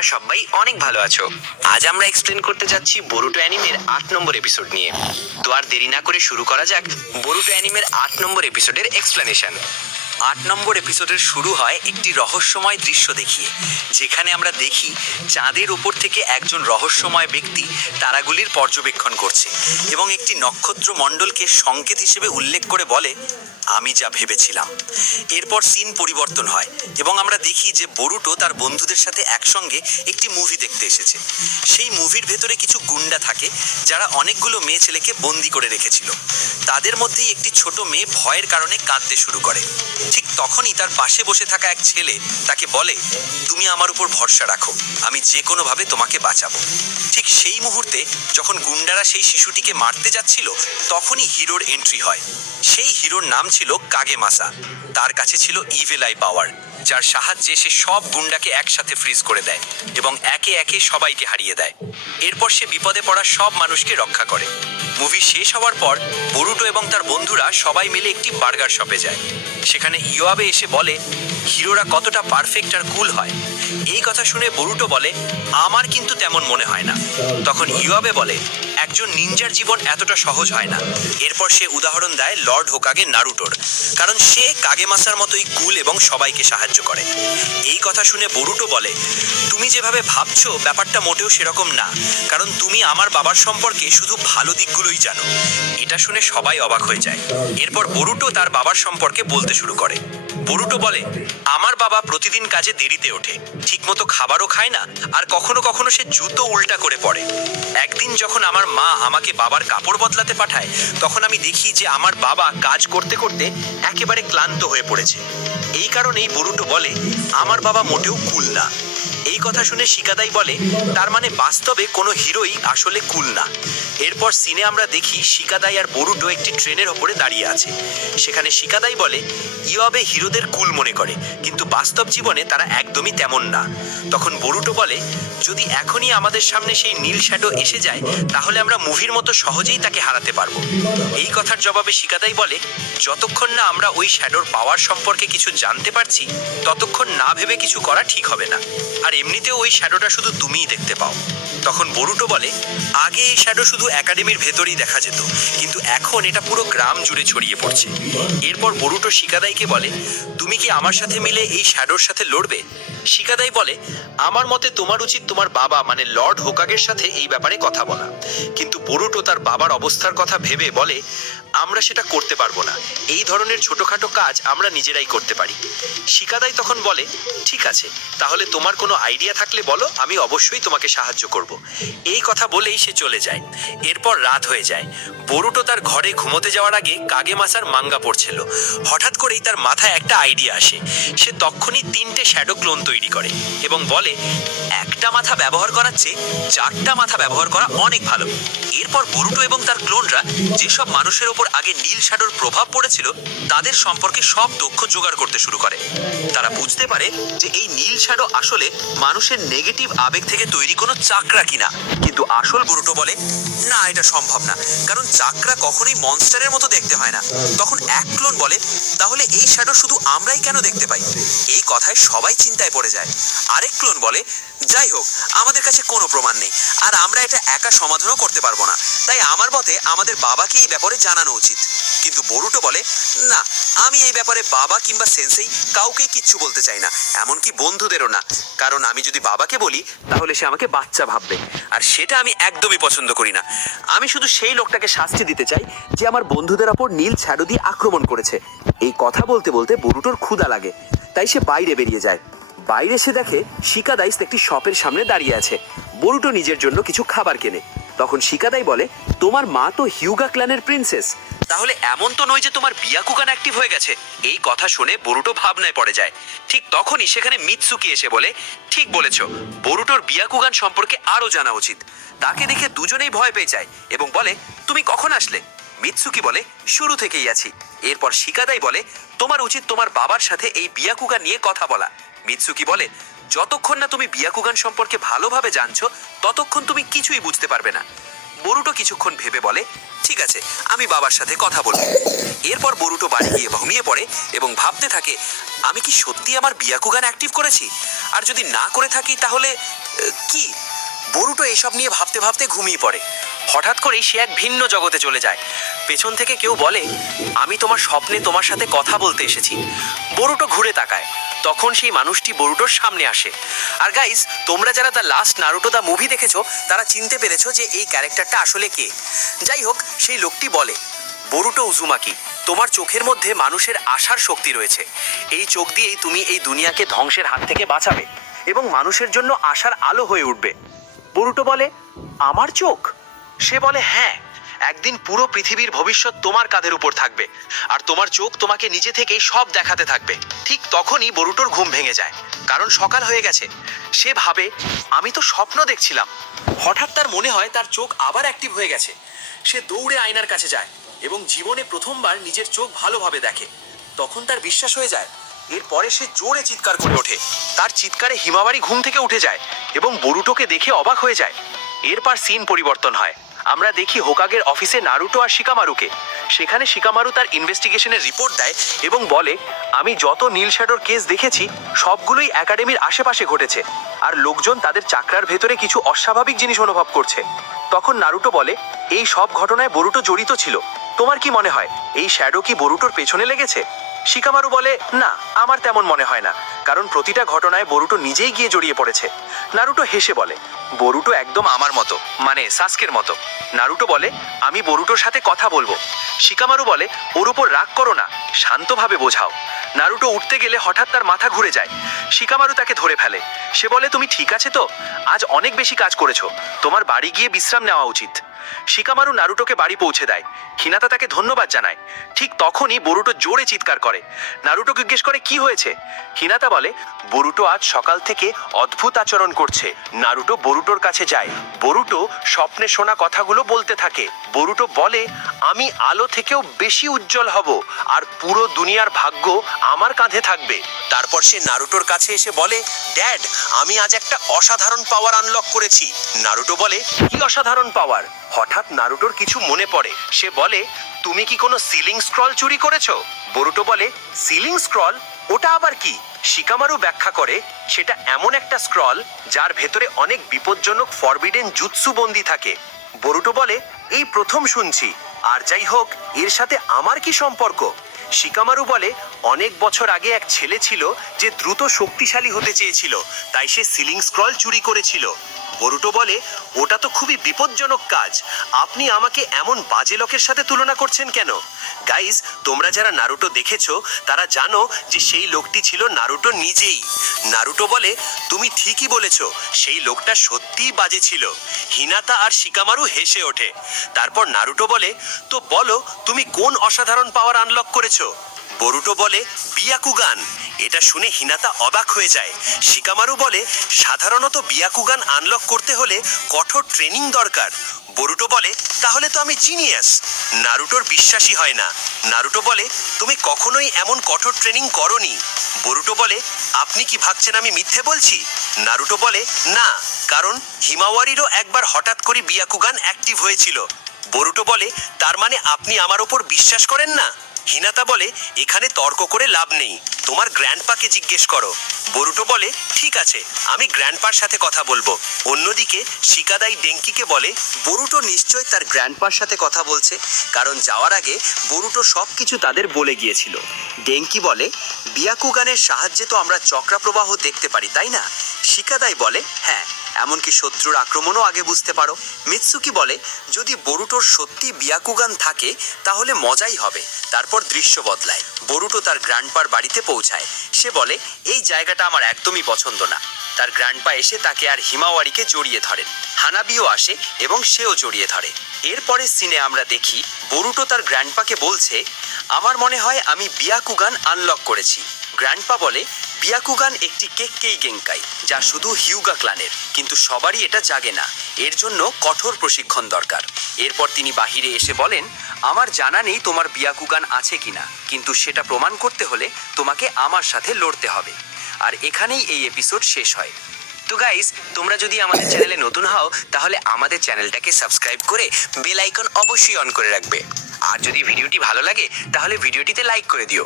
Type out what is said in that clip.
তোমরা সবাই অনেক ভালো আছো। আজ আমরা এক্সপ্লেন করতে যাচ্ছি বরুটো অ্যানিমের ৮ নম্বর এপিসোড নিয়ে। তো আর দেরি না করে শুরু করা যাক বরুটো অ্যানিমের ৮ নম্বর এপিসোডের এক্সপ্লেনেশন। ৮ নম্বর এপিসোডের শুরু হয় একটি রহস্যময় দৃশ্য দেখিয়ে, যেখানে আমরা দেখি চাঁদের উপর থেকে একজন রহস্যময় ব্যক্তি তারাগুলির পর্যবেক্ষণ করছে এবং একটি নক্ষত্র মণ্ডলকে সংকেত হিসেবে উল্লেখ করে বলে, আমি যা ভেবেছিলাম। এরপর সিন পরিবর্তন হয় এবং আমরা দেখি যে বরুটো তার বন্ধুদের সাথে একসঙ্গে একটি মুভি দেখতে এসেছে। সেই মুভির ভেতরে কিছু গুন্ডা থাকে যারা অনেকগুলো মেয়ে ছেলেকে বন্দি করে রেখেছিল। তাদের মধ্যেই একটি ছোট মেয়ে ভয়ের কারণে কাঁদতে শুরু করে। ঠিক তখনই তার পাশে বসে থাকা এক ছেলে তাকে বলে, তুমি আমার উপর ভরসা রাখো, আমি যে কোনোভাবে তোমাকে বাঁচাবো। ঠিক সেই মুহূর্তে যখন গুন্ডারা সেই শিশুটিকে মারতে যাচ্ছিল, তখনই হিরোর এন্ট্রি হয়। সেই হিরোর নাম ছিল কাগেমাসা। তার কাছে ছিল ইভিল আই পাওয়ার, যার সাহায্যে সে সব গুন্ডাকে একসাথে ফ্রিজ করে দেয় এবং একে একে সবাইকে হারিয়ে দেয়। এরপর সে বিপদে পড়া সব মানুষকে রক্ষা করে। মুভি শেষ হওয়ার পর বরুটো এবং তার বন্ধুরা সবাই মিলে একটি বার্গার শপে যায়। সেখানে ইওয়াবে এসে বলে, হিরোরা কতটা পারফেক্ট আর কুল হয়। এই কথা শুনে বরুটো বলে, আমার কিন্তু তেমন মনে হয় না। তখন ইওয়াবে বলে, একজন নিনজার জীবন এতটা সহজ হয় না। এরপর সে উদাহরণ দেয় লর্ড হোকাগে নারুটোর, কারণ সে কাগেমাসার মতোই কুল এবং সবাইকে সাহায্য করে। এই কথা শুনে বরুটো বলে, তুমি যেভাবে ভাবছো ব্যাপারটা মোটেও সেরকম না, কারণ তুমি আমার বাবার সম্পর্কে শুধু ভালো দিকগুলোই জানো। এটা শুনে সবাই অবাক হয়ে যায়। এরপর বরুটো তার বাবার সম্পর্কে বলতে শুরু করে। বরুটো বলে, আমার বাবা প্রতিদিন কাজে দেরিতে ওঠে, ঠিকমতো খাবারও খায় না, আর কখনো কখনো সে জুতো উল্টা করে পড়ে। একদিন যখন আমার মা আমাকে বাবার কাপড় বদলাতে পাঠায়, তখন আমি দেখি যে আমার বাবা কাজ করতে করতে একেবারে ক্লান্ত হয়ে পড়েছে। এই কারণেই বরুটো বলে, আমার বাবা মোটেও কুল না। এই কথা শুনে শিকাদাই বলে, তার মানে বাস্তবে কোনো হিরোই আসলে কুল না। এরপর সিনে আমরা দেখি শিকাদাই আর বরুটো একটি ট্রেনের ওপরে দাঁড়িয়ে আছে। সেখানে শিকাদাই বলে, ইওয়াবে হিরোদের কুল মনে করে, কিন্তু বাস্তব জীবনে তারা একদমই তেমন না। তখন বরুটো বলে, যদি এখনই আমাদের সামনে সেই নীল শ্যাডো এসে যায়, তাহলে আমরা মুভির মতো সহজেই তাকে হারাতে পারবো। এই কথার জবাবে শিকাদাই বলে, যতক্ষণ না আমরা ওই শ্যাডোর পাওয়ার সম্পর্কে কিছু জানতে পারছি, ততক্ষণ না ভেবে কিছু করা ঠিক হবে না। আর এমনিতেও ওই শ্যাডোটা শুধু তুমিই দেখতে পাও। তখন বরুটো বলে, আগে এই শ্যাডো শুধু একাডেমির ভেতরেই দেখা যেত, কিন্তু এখন এটা পুরো গ্রাম জুড়ে ছড়িয়ে পড়ছে। এরপর বরুটো শিকাদাইকে বলে, তুমি কি আমার সাথে মিলে এই শ্যাডোর সাথে লড়বে? শিকাদাই বলে, আমার মতে তোমার উচিত তোমার বাবা মানে লর্ড হোকাগের সাথে এই ব্যাপারে কথা বলা। কিন্তু বরুটো তার বাবার অবস্থার কথা ভেবে বলে, আমরা সেটা করতে পারবো না, এই ধরনের ছোটখাটো কাজ আমরা নিজেরাই করতে পারি। শিকাদাই তখন বলে, ঠিক আছে, তাহলে তোমার কোনো আইডিয়া থাকলে বলো, আমি অবশ্যই তোমাকে সাহায্য করব। এই কথা বলেই সে চলে যায়। এরপর রাত হয়ে যায়। বরুটো তার ঘরে ঘুমোতে যাওয়ার আগে কাগেমাসার মাঙ্গা পড়ছিল। হঠাৎ করেই তার মাথায় একটা আইডিয়া আসে। সে তখনই 3টে শ্যাডো ক্লোন তৈরি করে এবং বলে, একটা মাথা ব্যবহার করার চেয়ে 4টা মাথা ব্যবহার করা অনেক ভালো। এরপর বরুটো এবং তার ক্লোনরা যেসব মানুষের ওপর আগে নীল শ্যাডোর প্রভাব পড়েছিল, তাদের সম্পর্কে সব তথ্য জোগাড় করতে শুরু করে। তারা বুঝতে পারে যে এই নীল শ্যাডো আসলে মানুষের নেগেটিভ আবেগ থেকে তৈরি কোনো চাকরা কিনা। কিন্তু আসল বরুটো বলে, না, এটা সম্ভব না, কারণ চাকরা কখনোই মনস্টারের মতো দেখতে হয় না। তখন এক ক্লোন বলে, তাহলে এই শ্যাডো শুধু আমরাই কেন দেখতে পাই? এই কথায় সবাই চিন্তায় পড়ে যায়। আরেক ক্লোন বলে, যাই হোক, আমাদের কাছে কোনো প্রমাণ নেই, আর আমরা এটা একা সমাধানও করতে পারবো না, তাই আমার মতে আমাদের বাবাকে এই ব্যাপারে জানানো উচিত। কিন্তু বরুটো বলে, না, আমি এই ব্যাপারে বাবা কিংবা সেন্সেই কাউকেই কিচ্ছু বলতে চাই না, এমনকি বন্ধুদেরও না, কারণ আমি যদি বাবাকে বলি তাহলে সে আমাকে বাচ্চা ভাববে, আর সেটা আমি একদমই পছন্দ করি না। আমি শুধু সেই লোকটাকে শাস্তি দিতে চাই যে আমার বন্ধুদের ওপর নীল শ্যাডো দিয়ে আক্রমণ করেছে। এই কথা বলতে বলতে বরুটোর ক্ষুধা লাগে, তাই সে বাইরে বেরিয়ে যায়। বাইরে সে দেখে শিকাদাই একটি শপের সামনে দাঁড়িয়ে আছে। বরুটো নিজের জন্য কিছু খাবার কেনে। তখন শিকাদাই বলে, তোমার মা তো হিউগা ক্ল্যানের প্রিন্সেস, তাহলে এমন তো নয় যে তোমার বিয়াকুগান অ্যাক্টিভ হয়ে গেছে। এই কথা শুনে বরুটো ভাবনায় পড়ে যায়। ঠিক তখনই সেখানে মিৎসুকি এসে বলে, ঠিক বলেছো, বরুটোর বিয়াকুগান সম্পর্কে আরো জানা উচিত। তাকে দেখে দুজনেই ভয় পেয়ে যায় এবং বলে, তুমি কখন আসলে? মিৎসুকি বলে, শুরু থেকেই আছি। এরপর শিকাদাই বলে, তোমার উচিত তোমার বাবার সাথে এই বিয়াকুগান নিয়ে কথা বলা। মিৎসুকি বলে, যতক্ষণ না তুমি বিয়াকুগান সম্পর্কে ভালোভাবে জানছো, ততক্ষণ তুমি কিছুই বুঝতে পারবে না। বরুটো কিছুক্ষণ ভেবে বলে, ঠিক আছে, আমি বাবার সাথে কথা বলবো। এরপর বরুটো বাড়ি গিয়ে ঘুমিয়ে পড়ে এবং ভাবতে থাকে, আমি কি সত্যি আমার বিয়াকুগান অ্যাক্টিভ করেছি? আর যদি না করে থাকি তাহলে কি? বরুটো এসব নিয়ে ভাবতে ভাবতে ঘুমিয়ে পড়ে। হঠাৎ করেই সে এক ভিন্ন জগতে চলে যায়। পেছন থেকে কেউ বলে, আমি তোমার স্বপ্নে তোমার সাথে কথা বলতে এসেছি। বরুটো ঘুরে তাকায়, তখন সেই মানুষটি বরুটোর সামনে আসে। আর গাইস, তোমরা যারা the last Naruto the movie দেখেছো তারা চিনতে পেরেছো যে এই ক্যারেক্টারটা আসলে কে। যাই হোক, সেই লোকটি বলে, বরুটো উজুমাকি, তোমার চোখের মধ্যে মানুষের আশার শক্তি রয়েছে। এই চোখ দিয়েই তুমি এই দুনিয়াকে ধ্বংসের হাত থেকে বাঁচাবে এবং মানুষের জন্য আশার আলো হয়ে উঠবে। বরুটো বলে, আমার চোখ? সে বলে, হ্যাঁ, একদিন পুরো পৃথিবীর ভবিষ্যৎ তোমার কাঁধের উপর থাকবে আর তোমার চোখ তোমাকে নিজে থেকেই সব দেখাতে থাকবে। ঠিক তখনই বরুটোর ঘুম ভেঙে যায়, কারণ সকাল হয়ে গেছে। সে ভাবে, আমি তো স্বপ্ন দেখছিলাম। হঠাৎ তার মনে হয় তার চোখ আবার অ্যাক্টিভ হয়ে গেছে। সে দৌড়ে আয়নার কাছে যায় এবং জীবনে প্রথমবার নিজের চোখ ভালোভাবে দেখে। তখন তার বিশ্বাস হয়ে যায়। এরপরে সে জোরে চিৎকার করে ওঠে। তার চিৎকারে হিমাবারি ঘুম থেকে উঠে যায় এবং বরুটোকে দেখে অবাক হয়ে যায়। এরপর সিন পরিবর্তন হয়। আমরা দেখি হোকাগের অফিসে নারুটো আর শিকামারুকে। সেখানে শিকামারু তার ইনভেস্টিগেশনের রিপোর্ট দেয় এবং বলে, আমি যত নীল শ্যাডোর কেস দেখেছি সবগুলোই একাডেমির আশেপাশে ঘটেছে আর লোকজন তাদের চাকরার ভেতরে কিছু অস্বাভাবিক জিনিস অনুভব করছে। তখন নারুটো বলে, এই সব ঘটনায় বরুটো জড়িত ছিল। তোমার কি মনে হয় এই শ্যাডো কি বরুটোর পেছনে লেগেছে? শিকামারু বলে, না, আমার তেমন মনে হয় না, কারণ প্রতিটা ঘটনায় বরুটো নিজেই গিয়ে জড়িয়ে পড়েছে। নারুটো হেসে বলে, বরুটো একদম আমার মতো, মানে সাস্কের মতো। নারুটো বলে, আমি বরুটোর সাথে কথা বলবো। শিকামারু বলে, ওর উপর রাগ করো না, শান্তভাবে বোঝাও। নারুটো উঠতে গেলে হঠাৎ তার মাথা ঘুরে যায়। শিকামারু তাকে ধরে ফেলে। সে বলে, তুমি ঠিক আছে তো? আজ অনেক বেশি কাজ করেছো, তোমার বাড়ি গিয়ে বিশ্রাম নেওয়া উচিত। শিকামারু নারুটোকে বাড়ি পৌঁছে দেয়। হিনাতা তাকে ধন্যবাদ জানায়। ঠিক তখনই বরুটো জোরে চিৎকার করে। নারুটো জিজ্ঞেস করে, কি হয়েছে? হিনাতা বলে, বরুটো আজ সকাল থেকে অদ্ভুত আচরণ করছে। নারুটো বরুটোর কাছে যায়। বরুটো স্বপ্নে শোনা কথাগুলো বলতে থাকে। বরুটো বলে, আমি আলো থেকেও বেশি উজ্জ্বল হব আর পুরো দুনিয়ার ভাগ্য আমার কাঁধে থাকবে। তারপর সে নারুটোর কাছে এসে বলে, ড্যাড, আমি আজ একটা অসাধারণ পাওয়ার আনলক করেছি। নারুটো বলে, কি অসাধারণ পাওয়ার? হঠাৎ নারুটোর কিছু মনে পড়ে। সে বলে, তুমি কি কোনো সিলিং স্ক্রল চুরি করেছো? বরুটো বলে, সিলিং স্ক্রল? ওটা আবার কি? শিকামারু ব্যাখ্যা করে, সেটা এমন একটা স্ক্রল যার ভেতরে অনেক বিপজ্জনক ফরবিডেন জুৎসু বন্দী থাকে। বরুটো বলে, এই প্রথম শুনছি, আর যাই হোক, এর সাথে আমার কি সম্পর্ক? শিকামারু বলে, অনেক বছর আগে এক ছেলে ছিল যে দ্রুত শক্তিশালী হতে চেয়েছিল, তাই সে সিলিং স্ক্রল চুরি করেছিল। বরুটো বলে, ওটা তো খুবই বিপজ্জনক কাজ। আপনি আমাকে এমন বাজে লোকের সাথে তুলনা করছেন কেন? গাইজ, তোমরা যারা নারুটো দেখেছো তারা জানো যে সেই লোকটি ছিল নারুটো নিজেই। নারুটো বলে, তুমি ঠিকই বলেছো, সেই লোকটা সত্যিই বাজে ছিল। হিনাতা আর শিকামারু হেসে ওঠে। তারপর নারুটো বলে, তো বলো, তুমি কোন অসাধারণ পাওয়ার আনলক করেছো? বরুটো বলে, বিয়াকুগান। এটা শুনে হিনাতা অবাক হয়ে যায়। শিকামারু বলে, সাধারণত বিয়াকুগান আনলক করতে হলে কঠোর ট্রেনিং দরকার। বরুটো বলে, তাহলে তো আমি জিনিয়াস। নারুটোর বিশ্বাসই হয় না। নারুটো বলে, তুমি কখনোই এমন কঠোর ট্রেনিং করনি। বরুটো বলে, আপনি কি ভাবছেন আমি মিথ্যে বলছি? নারুটো বলে, না, কারণ হিমাওয়ারিরও একবার হঠাৎ করে বিয়াকুগান অ্যাক্টিভ হয়েছিল। বরুটো বলে, তার মানে আপনি আমার ওপর বিশ্বাস করেন না? হিনাতা বলে, এখানে তর্ক করে লাভ নেই, তোমার গ্র্যান্ডপাকে জিজ্ঞেস করো। বরুটো বলে, ঠিক আছে, আমি গ্র্যান্ডপার সাথে কথা বলবো। অন্যদিকে শিকাদাই ডেঙ্কিকে বলে, বরুটো নিশ্চয় তার গ্র্যান্ডপার সাথে কথা বলছে, কারণ যাওয়ার আগে বরুটো সবকিছু তাদের বলে গিয়েছিল। ডেঙ্কি বলে, বিয়াকুগানের সাহায্যে তো আমরা চক্রাপ্রবাহ দেখতে পারি, তাই না? শিকাদাই বলে, হ্যাঁ, এমনকি শত্রুর আক্রমণও আগে বুঝতে পারো। মিৎসুকি বলে, যদি বরুটোর সত্যি বিয়াকুগান থাকে তাহলে মজাই হবে। তারপর দৃশ্য বদলায়। বরুটো তার গ্র্যান্ডপার বাড়িতে পৌঁছায়। সে বলে, এই জায়গাটা আমার একদমই পছন্দ না। তার গ্র্যান্ডপা এসে তাকে আর হিমাওয়ারিকে জড়িয়ে ধরেন। হানাবিও আসে এবং সেও জড়িয়ে ধরে। এরপরে সিনে আমরা দেখি বরুটো তার গ্র্যান্ডপাকে বলছে, আমার মনে হয় আমি বিয়াকুগান আনলক করেছি। গ্র্যান্ডপা বলে, বিয়াকুগান একটি কেক্কেই গেঙ্কাই, যা শুধু হিউগা ক্লানের, কিন্তু সবারই এটা জাগে না। এর জন্য কঠোর প্রশিক্ষণ দরকার। এরপর তিনি বাহিরে এসে বলেন, আমার জানা নেই তোমার বিয়াকুগান আছে কিনা, কিন্তু সেটা প্রমাণ করতে হলে তোমাকে আমার সাথে লড়তে হবে। আর এখানেই এই এপিসোড শেষ হয়। তো গাইস, তোমরা যদি আমাদের চ্যানেলে নতুন হও তাহলে আমাদের চ্যানেলটাকে সাবস্ক্রাইব করে বেল আইকন অবশ্যই অন করে রাখবে। আর যদি ভিডিওটি ভালো লাগে তাহলে ভিডিওটিতে লাইক করে দিও।